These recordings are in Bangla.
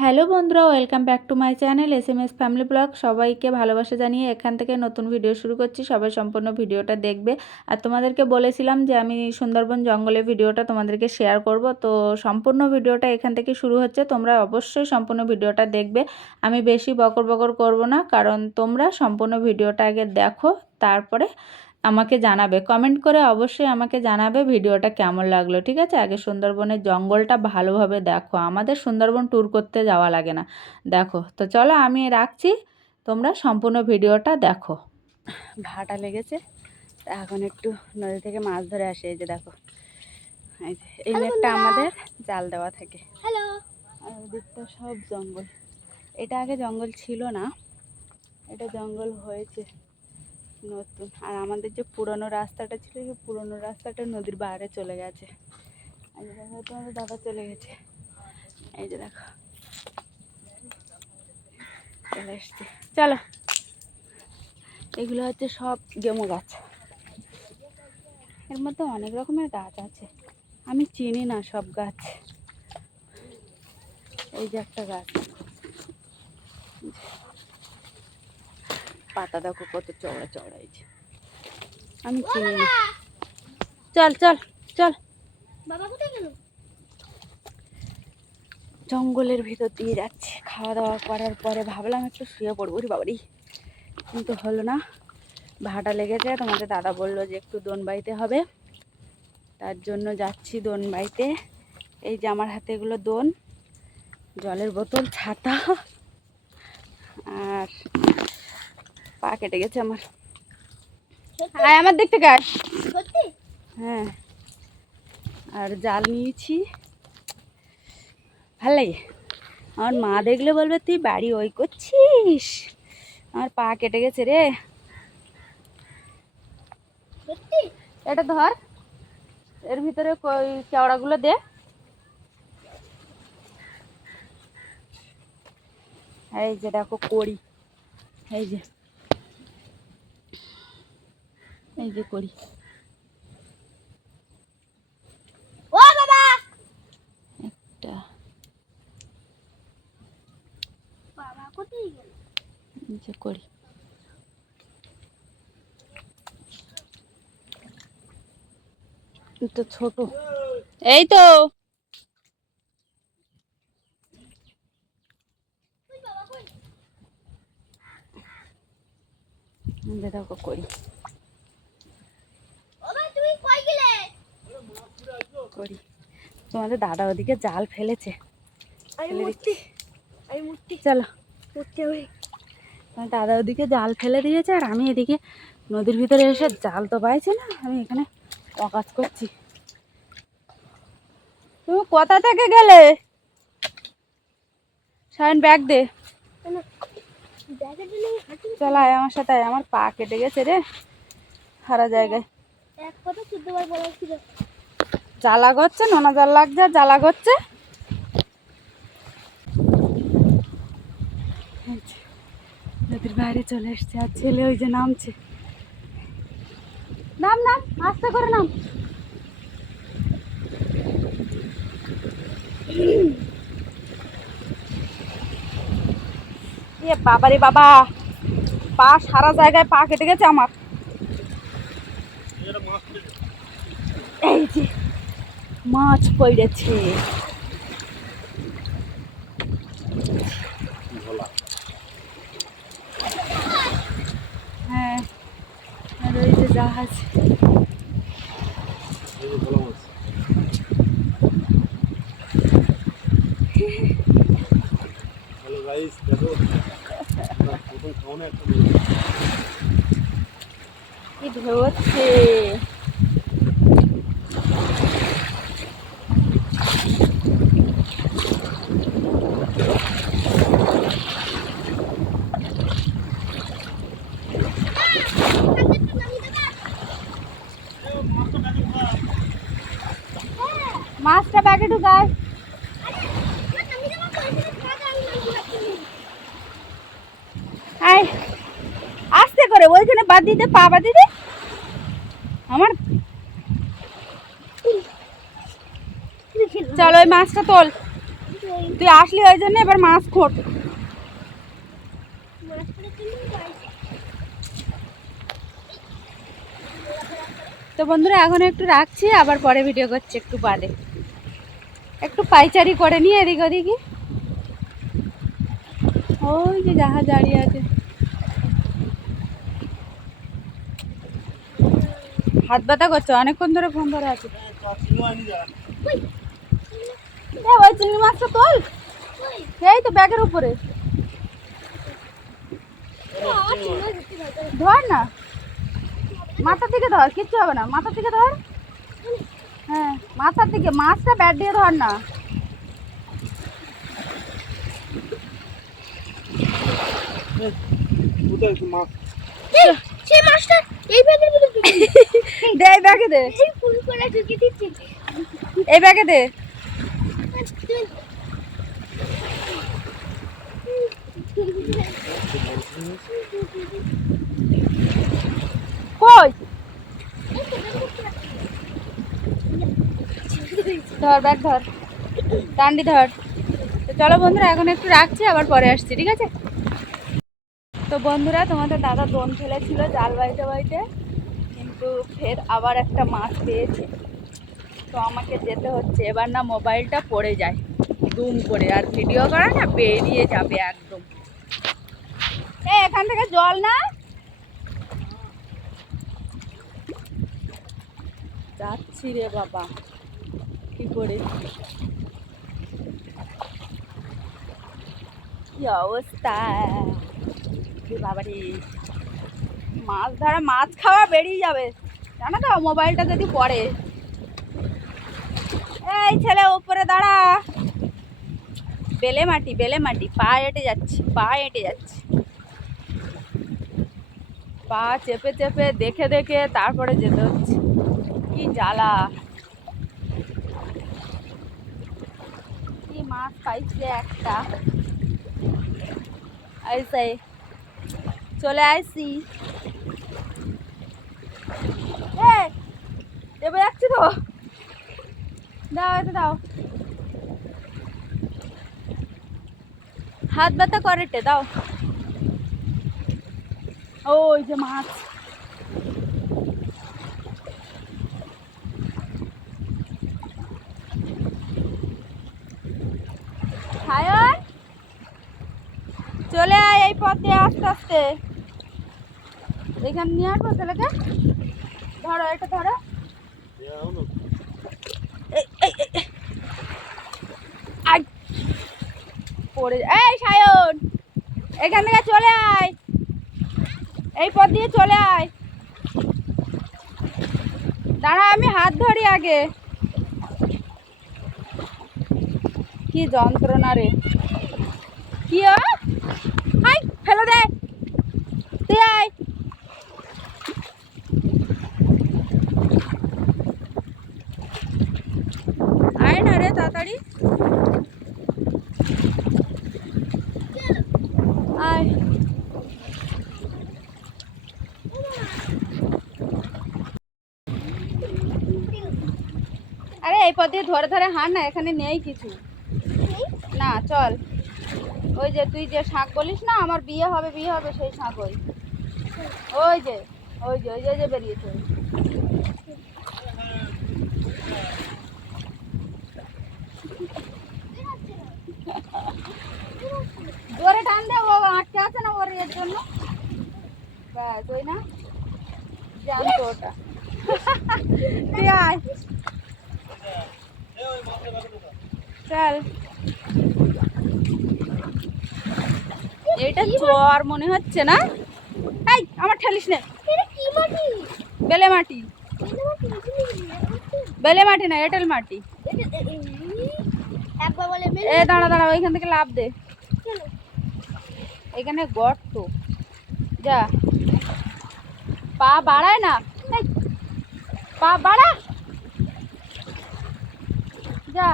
হ্যালো বন্ধুরা, welcome back to my channel SMS family blog. সবাইকে ভালোবাসা জানিয়ে এখান থেকে নতুন ভিডিও শুরু করছি। সবাই সম্পূর্ণ ভিডিওটা দেখবে। আর তোমাদেরকে বলেছিলাম যে আমি সুন্দরবন জঙ্গলের ভিডিওটা তোমাদেরকে শেয়ার করব, তো সম্পূর্ণ ভিডিওটা এখান থেকে শুরু হচ্ছে। তোমরা অবশ্যই সম্পূর্ণ ভিডিওটা দেখবে। আমি বেশি বকর বকর করব না, কারণ তোমরা সম্পূর্ণ ভিডিওটা আগে দেখো, তারপরে আমাকে জানাবে, কমেন্ট করে অবশ্যই আমাকে জানাবে ভিডিওটা কেমন লাগলো। ঠিক আছে, আগে সুন্দরবনের জঙ্গলটা ভালোভাবে দেখো। আমাদের সুন্দরবন ট্যুর করতে যাওয়া লাগে না, দেখো। তো চলো আমি রাখছি, তোমরা সম্পূর্ণ ভিডিওটা দেখো। ভাটা লেগেছে, এখন একটু নদী থেকে মাছ ধরে আসে। এই যে দেখো, এই নেটটা আমাদের জাল দেওয়া থাকে। হ্যালো, আর ওদিকটা সব জঙ্গল। এটা আগে জঙ্গল ছিল না, এটা জঙ্গল হয়েছে নতুন। আর আমাদের যে পুরনো রাস্তাটা ছিল, সেই পুরনো রাস্তাটা নদীর বাইরে চলে গেছে। এই যে দেখো, তোমাদের দাদা চলে গেছে। এই যে দেখো চলে এসছে। চলো, এগুলো হচ্ছে সব গেমু গাছ। এর মধ্যে অনেক রকমের গাছ আছে, আমি চিনি না সব গাছ। এই যে একটা গাছ, পাতা দেখো কত চওড়া চওড়া। এই যে আমি চিনি না। চল চল চল, বাবা কোথায় গেল? জঙ্গলের ভিতর দিয়ে যাচ্ছি। খাওয়া দাওয়া করার পরে ভাবলাম একটু শুয়ে পড়বো রে বাবারি, কিন্তু হলো না, ভাটা লেগেছে। তোমাদের দাদা বললো যে একটু দোন বাইতে হবে, তার জন্য যাচ্ছি দোন বাইতে। এই যে আমার হাতে এগুলো দোন, জলের বোতল, ছাতা, আর পা কেটে গেছে আমার। আয় আমার দিক থেকে আয়। হ্যাঁ, আর জাল নিয়েছি। ভাল লাগে। আমার মা দেখলে বলবে তুই বাড়ি ওই করছিস। আমার পা কেটে গেছে রে। এটা ধর, এর ভিতরে ওই কেওড়াগুলো দে। এই যে দেখো কড়ি, এই যে এই যে কড়ি। ও বাবা, একটা বাবা কোথায় গেল? এই যে কড়ি। তো ছোট, এই তো দেখো করি করি। তোমাদের দাদা ওদিকে জাল ফেলেছে, চলো। তোমার দাদা ওদিকে জাল ফেলে দিয়েছে, আর আমি এদিকে নদীর ভিতরে এসে জাল তো পাইছি না, আমি এখানে অকাজ করছি। তুমি কোথা থেকে গেলে? সায়ন ব্যাগ দে। চলাই আমার সাথে, আমার পা কেটে গেছে রে সারা জায়গায়। জ্বালা করছে, নোনা জল লাগছে, জ্বালা করছে। নদীর বাইরে চলে এসছে, আর ছেলে ওই যে নামছে। নাম নাম, আস্তে করে নাম। এ বাবারে বাবা, পা সারা জায়গায় পা কেটে গেছে আমার। এই যে মাছ পড়েছে। হ্যাঁ, আর ওই যে জাহাজ। কি ঢেউ হচ্ছে। মাছটা ব্যাগে ঢুকায়। আস্তে করে ওইখানে বাদ দিতে, পা বাদ দিতে। আমার চল, ওই মাছটা তোল। তুই আসলি ওই জন্য এবার মাছ খোট। তো বন্ধুরা এখন একটু রাখছি, আবার পরে ভিডিও করছি একটু বাদে। একটু পাইচারি করে নিয়ে এদিক ওদিকে। ওই যে জাহাজ দাঁড়িয়ে আছে। হাত ব্যথা করছে, অনেকক্ষণ ধরে ফোন ধরে আছে। ওই চিংড়ি মাছটা তোল, এই তো ব্যাগের উপরে ধর না, মাথার দিকে ধর, কিচ্ছু হবে না, মাথার দিকে ধর। হ্যাঁ মাথার দিকে, মাছটা ব্যাট দিয়ে ধর না। সেই মাছটা এই ব্যাগে দে, এই ব্যাগে দে, এই ফুল করে ঢুকিয়ে দিচ্ছি। এই ব্যাগে দে। কই ধর, ব্যাগ ধর, ডান্ডি ধর। তো চলো বন্ধুরা এখন একটু রাখছি, আবার পরে আসছি, ঠিক আছে? তো বন্ধুরা তোমাদের দাদা দোন ফেলেছিল জাল বাইতে বাইতে, কিন্তু ফের আবার একটা মাছ পেয়েছে। তো আমাকে যেতে হচ্ছে, এবার না মোবাইলটা পড়ে যায় দুম করে, আর ভিডিও করা না বেরিয়ে যাবে একদম। এখান থেকে জল না যাচ্ছি রে বাবা, কি করে, কি অবস্থা বাবারে। মাছ ধরা, মাছ খাওয়া বেরিয়ে যাবে জানো তো, মোবাইলটা যদি পড়ে। এই ছেলে উপরে দাঁড়া। বেলে মাটি, বেলে মাটি, পা হেঁটে যাচ্ছি, পা হেঁটে যাচ্ছি, পা চেপে চেপে দেখে দেখে তারপরে যেতে হচ্ছে। কি জ্বালা। কি মাছ পাইছে একটা, আইসে চলে আসছি। দেবে যাচ্ছি তো, দাও এতে দাও। হাত ব্যথা করেটে দাও। ওই যে মাছ, সায়ন চলে আয়, এই পথ দিয়ে আস্তে আস্তে। এখানে নিয়ে আসবো ছেলেকে, ধরো এটা ধরো। পড়ে, এই সায়ন এখান থেকে চলে আয়, এই পথ দিয়ে চলে আয়। দাঁড়া আমি হাত ধরি আগে। কি যন্ত্রণা রে, কি আয় ফেলে দে, তুই আয়। আয় না রে তাড়াতাড়ি আয়। আরে এই পথে ধরে ধরে হাঁট না, এখানে নেই কিছু না, চল। ওই যে তুই যে শাক বলিস না আমার বিয়ে হবে বিয়ে হবে, সেই শাক ওই ওই যে ওই যে ওই যে যে বেরিয়েছে। জোরে টান দে, ও আটকে আছে না ওর এর জন্য, ব্যাস ওই না জানতো ওটা। তুই আয় চল। এটা চর মনে হচ্ছে না, এই আমার ঠেলিস না। বেলে মাটি, বেলে মাটি না এঁটেল মাটি। এ দাঁড়া দাঁড়া, ওইখান থেকে লাফ দে, এখানে গর্ত, যা পা বাড়ায় না, পা বাড়া, যা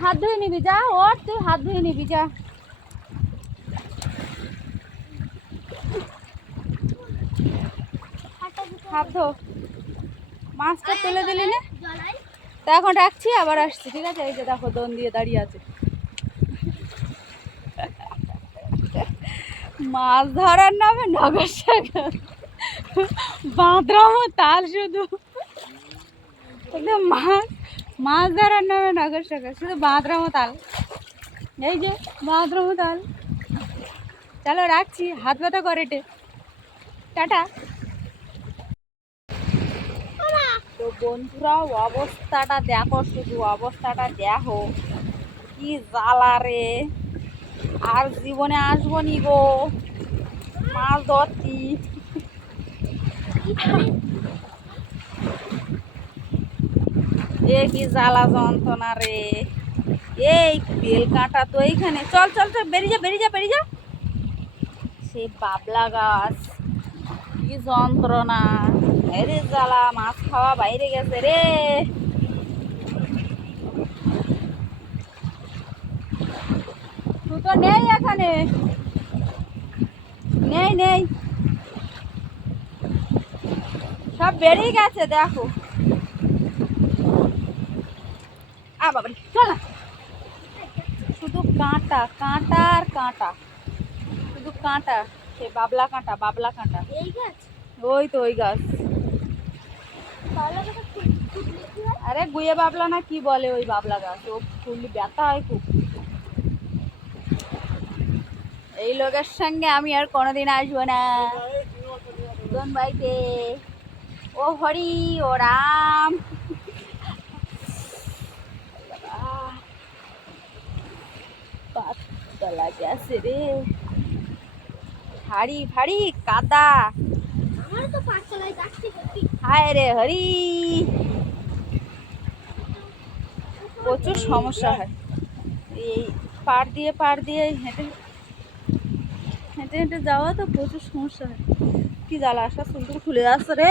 হাত ধুয়ে নিবি, যা ওর তুই হাত ধুয়ে নিবি, যা। হাত ধো, মাছটা তুলে দিলি না, তা এখন রাখছি, আবার আসছি, ঠিক আছে? এই যে দেখো দোন দিয়ে দাঁড়িয়ে আছে। মাছ ধরার নামে নগর সাগর, বাঁদরামো তাল শুধু। মাছ মাছ ধরার নামে নগর সাগর, শুধু বাঁদরামো তাল। এই যে বাঁদরামো তাল। চলো রাখছি, হাত ব্যথা করে টাটা। তো বন্ধুরা অবস্থাটা দেখো, শুধু অবস্থাটা দেখো, কি জ্বালা রে। আর জীবনে আসবো নি গো মাছ ধরতি। এ কি জ্বালা যন্ত্রণা রে। এই বেল কাঁটা তো এইখানে, চল চল চল, বেরিয়ে যা। সে বাবলা গাছ, কি যন্ত্রণা। এরে জ্বালা, মাছ খাওয়া বাইরে গেছে রে। তুই তো নেই এখানে, নেই সব বেরিয়ে গেছে দেখো। বাবা চল না, শুধু কাঁটা আর কাঁটা, শুধু কাঁটা। সে বাবলা কাঁটা। এই গাছ ওই তো ওই গাছ। বাবলা গাছ আরে গুয়ে বাবলা না কি বলে ওই বাবলা গাছ, ও ফুললি ব্যথা হয় খুব। এই লোকের সঙ্গে আমি আর কোনোদিন আসবো না কোন বাড়িতে। ও হরি ও রাম। পাতলা গেছে রে, ভারী কাদা। আমার তো পাঁচতলায় যাচ্ছি। হায় রে হরি, প্রচুর সমস্যা হয় এই পার দিয়ে হেঁটে যাওয়া, তো প্রচুর সমস্যা হয়। কি জ্বালা, আসা চুলটুকু খুলে যাচ্ছে রে।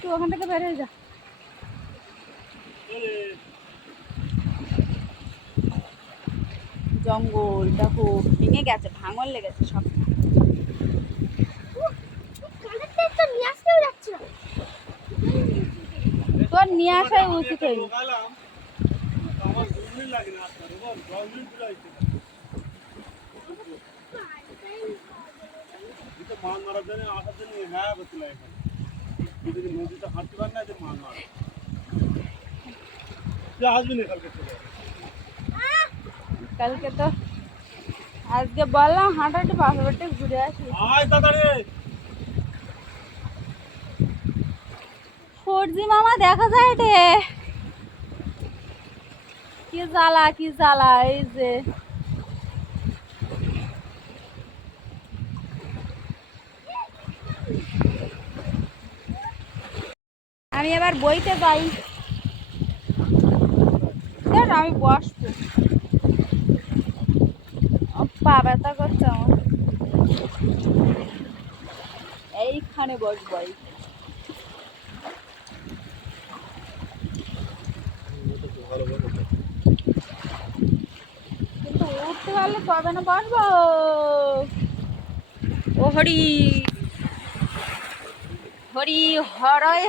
তুই ওখান থেকে বের হয়ে যা। জঙ্গল দেখো ভেঙে গেছে, ভাঙন লেগেছে সব। তো নিয়ে আসতেও যাচ্ছি না। তোর নিয়ে আসাই উচিত হয়নি। কালকে তো আজকে বললাম হাঁটাহাঁটি পাশাপাশি ঘুরে আসি। ফোরজি মামা দেখা যায় রে, কি জ্বালা। এই যে আমি এবার বইতে যাই, আমি বসবো, পা ব্যথা করছে আমার, এইখানে বসবো। কিন্তু উঠতে পারলে তবে না বসবো। ও হরি হরয়।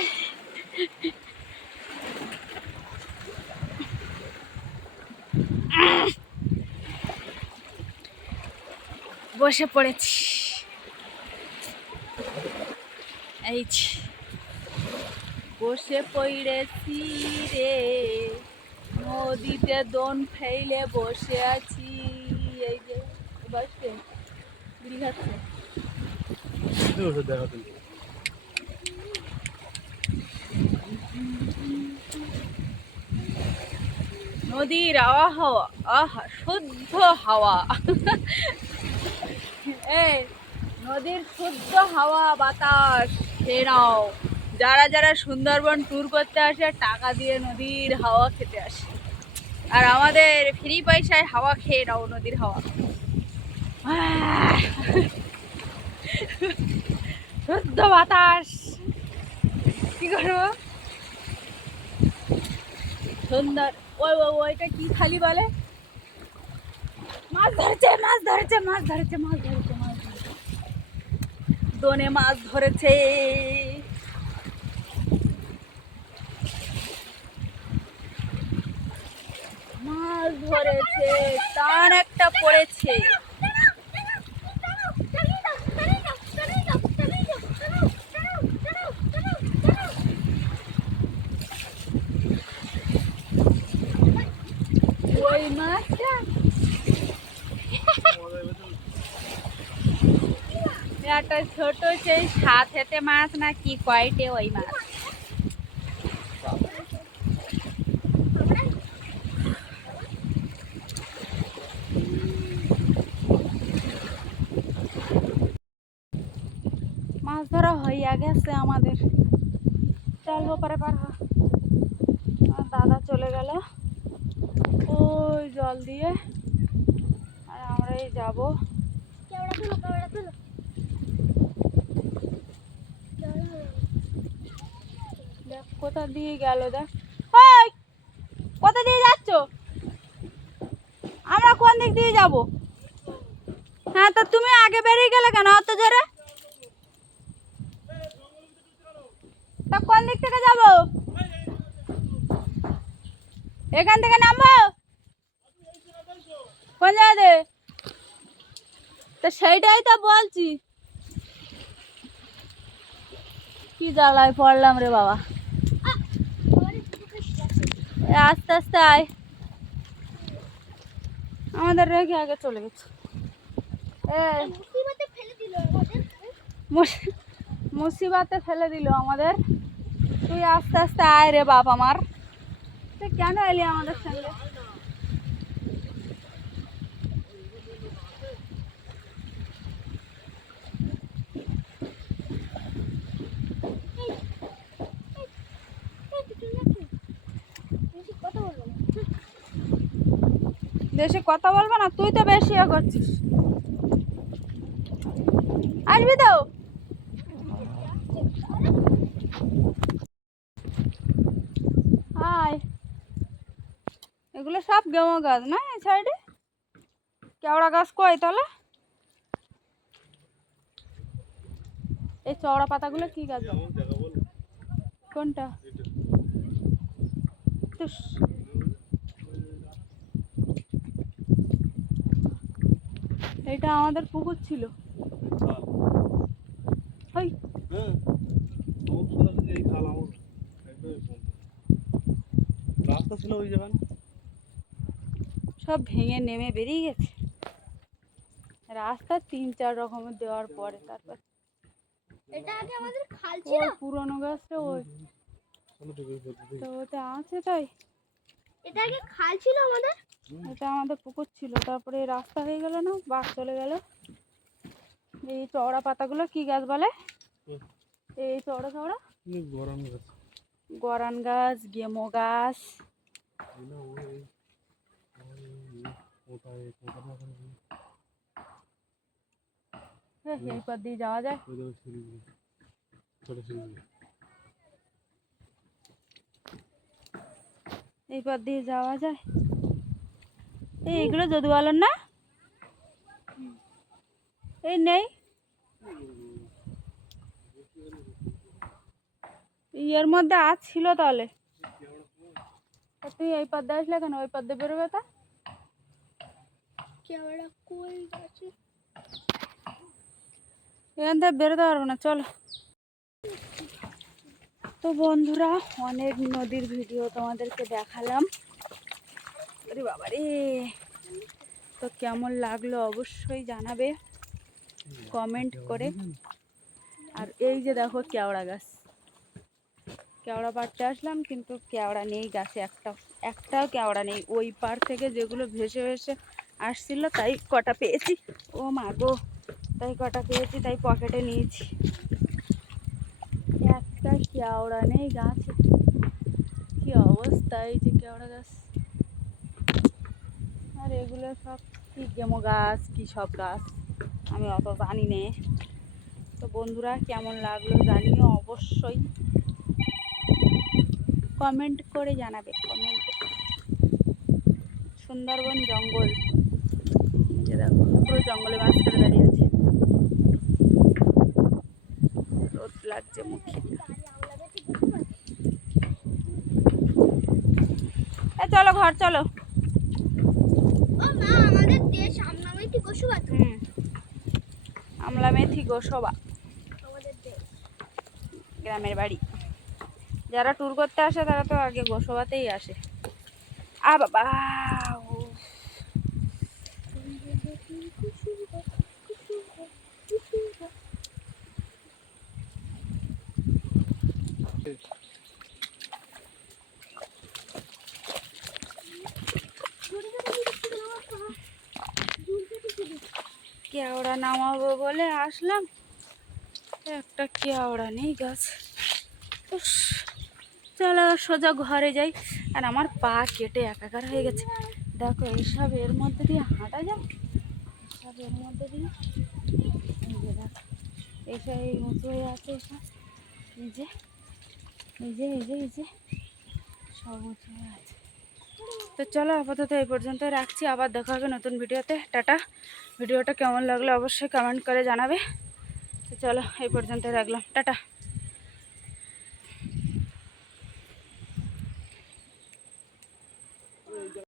বসে পড়েছি, এই বসে পড়েছি রে, নদীতে দোন ফেলে বসে আছি। এই যে বসে বিড়ি খাচ্ছে। নদীর আহা শুদ্ধ হাওয়া। এই নদীর শুদ্ধ হাওয়া বাতাস খেয়ে নাও। যারা সুন্দরবন ট্যুর করতে আসে টাকা দিয়ে নদীর হাওয়া খেতে আসে, আর আমাদের ফ্রি পয়সায় হাওয়া খেয়ে নাও, নদীর হাওয়া। শুদ্ধ বাতাস, কি করবো সুন্দর। ওইটা কি খালি বলে, মাছ ধরছে। দোনে মাছ ধরেছে। মাছ ধরেছে, টান একটা পড়েছে। ওই মাছটা একটা ছোট সেই 7 হেতে মাছ না কি কয়টে ওই মাছ। মাছ ধরা হইয়া গেছে আমাদের। চলবো পারে পার হ। আর দাদা চলে গেল ওই জল দিয়ে, আর আমরাই যাবো। দেখ কোথা দিয়ে গেল, দেখ। ওই কোথা দিয়ে যাচ্ছ? আমরা কোন দিক দিয়ে যাব? হ্যাঁ, তো তুমি আগে বেরিয়ে গেলে কেন অত জোরে? তা কোন দিক থেকে যাব? এখান থেকে নামবো? কোন জায়গাতে? তা সেইটাই তো বলছি। কি জ্বালায় পড়লাম রে বাবা। আস্তে আস্তে আয়। আমাদের রেখে আগে চলে গেছে। মুসিবতে ফেলে দিল আমাদের। তুই আস্তে আস্তে আয় রে বাপ আমার। তুই কেন এলি আমাদের সঙ্গে? বেশি কথা বলবো না, তুই তো বেশি করছিস। আসবি তো? আয়। এগুলো সব গেমো গাছ না এই সাইডে? কেওড়া গাছ কই তাহলে? এই চওড়া পাতাগুলো কি গাছ? কোনটা? এটা আমাদের পুকুর ছিল। সব ভেঙে নেমে বেরিয়ে গেছে। রাস্তা 3-4 রকমের দেওয়ার পরে তারপর এটা আগে আমাদের খাল ছিল। পুরনো গাছটা ওই তো ওটা আছে তাই। এটা আগে খাল ছিল আমাদের। এটা আমাদের পুকুর ছিল, তারপরে রাস্তা হয়ে গেল না, বাস চলে গেল। এই চওড়া পাতাগুলো কি গাছ বলে? এই চওড়া চওড়া গরান গাছ, গেমো গাছ। এই পথ দিয়ে যাওয়া যায়? এই পথ দিয়ে যাওয়া যায়? এইগুলো যদু বলেন না? এই নেই এর মধ্যে আজ ছিল তাহলে। তুই এই পথ দিয়ে আসলে কেন? ওই পথ দিয়ে বেরোবে তা? এখান থেকে বেরোতে পারবো না, চলো। তো বন্ধুরা, অনেক নদীর ভিডিও তোমাদেরকে দেখালাম। আরে বাবা রে, তো কেমন লাগলো অবশ্যই জানাবে কমেন্ট করে। আর এই যে দেখো কেওড়া গাছ, কেওড়া পাড়তে আসলাম কিন্তু কেওড়া নেই গাছে, একটাও কেওড়া নেই। ওই পাড় থেকে যেগুলো ভেসে ভেসে আসছিল তাই কটা পেয়েছি। ও মা গো, তাই কটা পেয়েছি, তাই পকেটে নিয়েছি। একটা কেওড়া নেই গাছে। কি অবস্থা এই যে কেওড়া গাছ। আর এগুলো সব কি গেমো গাছ কি সব গাছ আমি অত জানি না। তো বন্ধুরা, কেমন লাগলো জানিও অবশ্যই কমেন্ট করে জানাবে। কমেন্টে। সুন্দরবন জঙ্গল, যে দেখো পুরো জঙ্গলে মাছ করে দাঁড়িয়ে আছে। লাগছে মুখে। এ চলো ঘর চলো। ও মা, আমাদের দেশ আমনামেতি গোসবা তো। আমলা মেথি গোসবা আমাদের দেশ। গ্রামের বাড়ি। যারা ট্যুর করতে আসে তারা তো আগে গোসবাতেই আসে। আ বাবা, উফ। কেওড়া নামাবো বলে আসলাম, একটা কেওড়া নেই গাছ। উস, চলো সোজা ঘরে যাই। আর আমার পা কেটে একাকার হয়ে গেছে। দেখো এইসব এর মধ্যে দিয়ে হাঁটা যায়, সব এর মধ্যে দিয়ে। এই যে দেখো, এইসব এই উঁচু হয়ে আছে, এসব এই যে এই যে এই যে এই যে সব উঁচু হয়ে আছে। তো চলো আপাতত এই পর্যন্ত রাখছি, আবার দেখা হবে নতুন ভিডিওতে। টাটা। ভিডিওটা কেমন লাগলো অবশ্যই কমেন্ট করে জানাবে। তো চলো এই পর্যন্ত রাখলাম, টাটা।